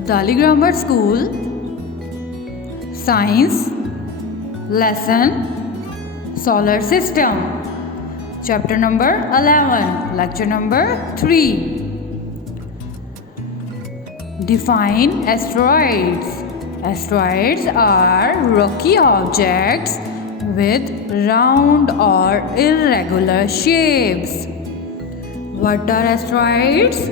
Abdali Grammar School Science Lesson Solar System Chapter number 11 Lecture number 3 Define asteroids. Asteroids are rocky objects with round or irregular shapes. What are asteroids?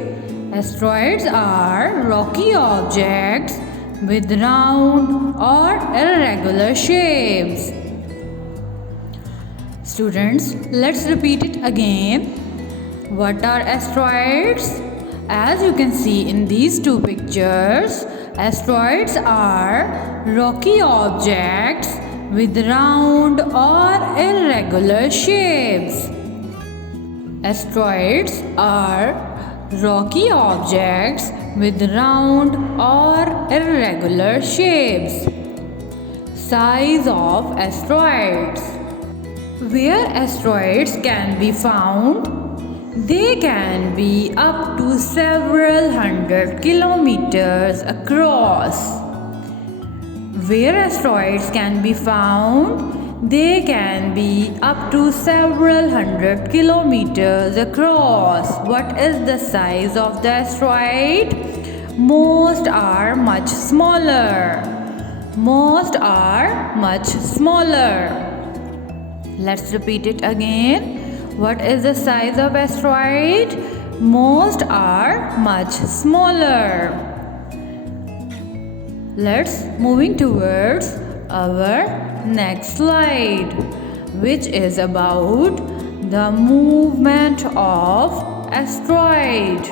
Asteroids are rocky objects with round or irregular shapes. Students, let's repeat it again. What are asteroids? As you can see in these two pictures, asteroids are rocky objects with round or irregular shapes. Asteroids are rocky objects with round or irregular shapes. Size of asteroids. Where asteroids can be found, they can be up to several hundred kilometers across. Where asteroids can be found, they can be up to several hundred kilometers across. What is the size of the asteroid? Most are much smaller. Most are much smaller. Let's repeat it again. What is the size of asteroid? Most are much smaller. Let's moving towards our next slide, which is about the movement of asteroid.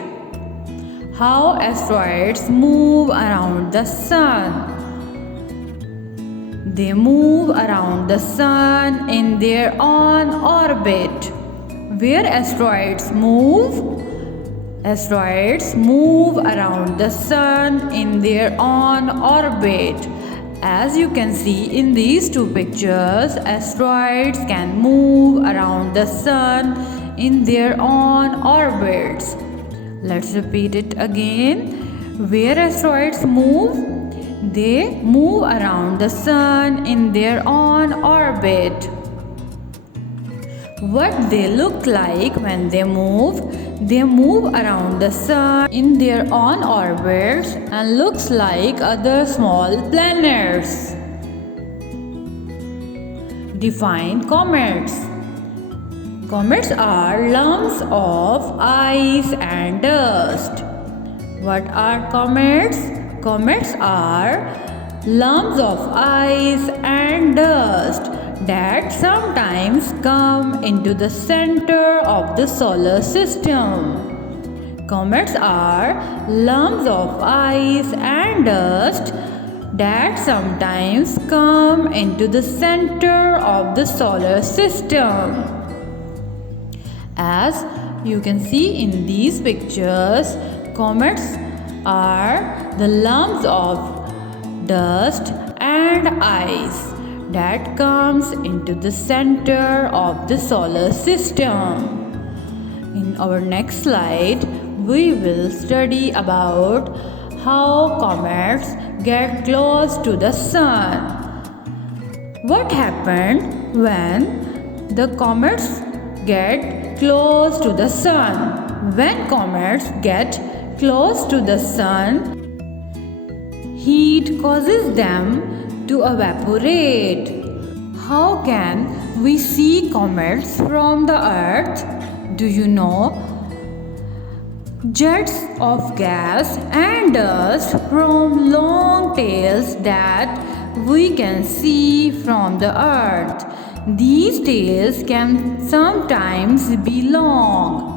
How asteroids move around the sun. They move around the sun in their own orbit. Where asteroids move around the sun in their own orbit. As you can see in these two pictures, asteroids can move around the sun in their own orbits. Let's repeat it again. Where asteroids move, they move around the sun in their own orbit. What they look like when they move around the sun in their own orbits and looks like other small planets. Define comets. Comets are lumps of ice and dust. What are comets? Comets are lumps of ice and dust that sometimes come into the center of the solar system. Comets are lumps of ice and dust that sometimes come into the center of the solar system. As you can see in these pictures, comets are the lumps of dust and ice that comes into the center of the solar system. In our next slide, we will study about how comets get close to the sun. What happened when the comets get close to the sun? When comets get close to the sun, heat causes them to evaporate. How can we see comets from the earth? Do you know? Jets of gas and dust from long tails that we can see from the earth. These tails can sometimes be long.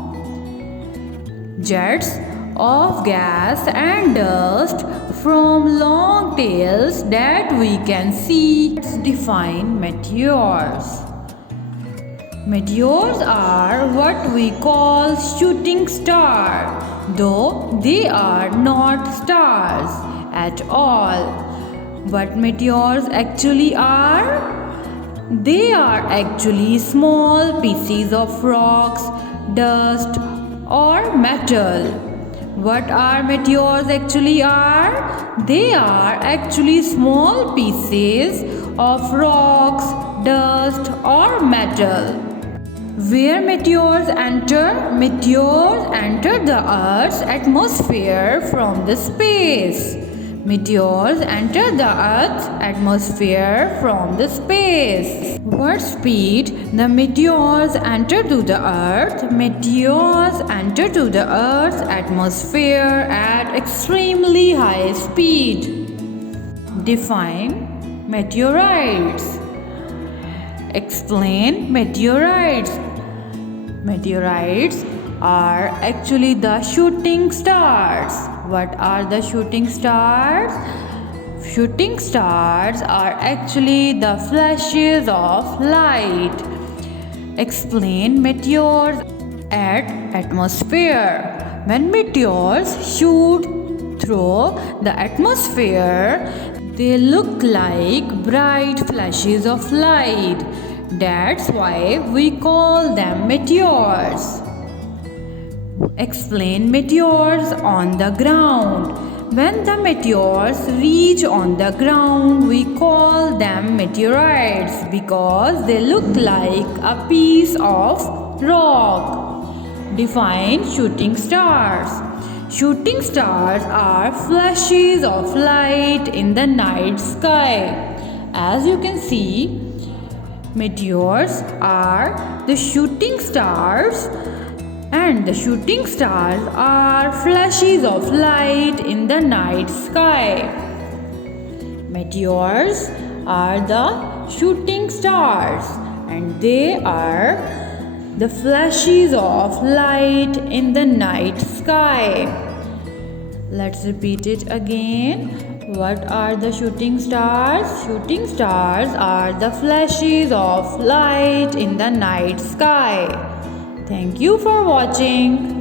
Jets of gas and dust from long tails that we can see. Let's define meteors. Meteors are what we call shooting stars, though they are not stars at all. What meteors actually are? They are actually small pieces of rocks, dust, or metal What are meteors actually are? They are actually small pieces of rocks, dust or metal. Where meteors enter? Meteors enter the Earth's atmosphere from the space. Meteors enter the Earth's atmosphere from the space. What speed the meteors enter to the Earth? Meteors enter to the Earth's atmosphere at extremely high speed. Define meteorites. Explain meteorites. Meteorites are actually the shooting stars. What are the shooting stars? Shooting stars are actually the flashes of light. Explain meteors at atmosphere. When meteors shoot through the atmosphere, they look like bright flashes of light. That's why we call them meteors. Explain meteors on the ground. When the meteors reach on the ground, we call them meteorites because they look like a piece of rock. Define shooting stars. Shooting stars are flashes of light in the night sky. As you can see, meteors are the shooting stars, and the shooting stars are flashes of light in the night sky. Meteors are the shooting stars, and they are the flashes of light in the night sky. Let's repeat it again. What are the shooting stars? Shooting stars are the flashes of light in the night sky. Thank you for watching.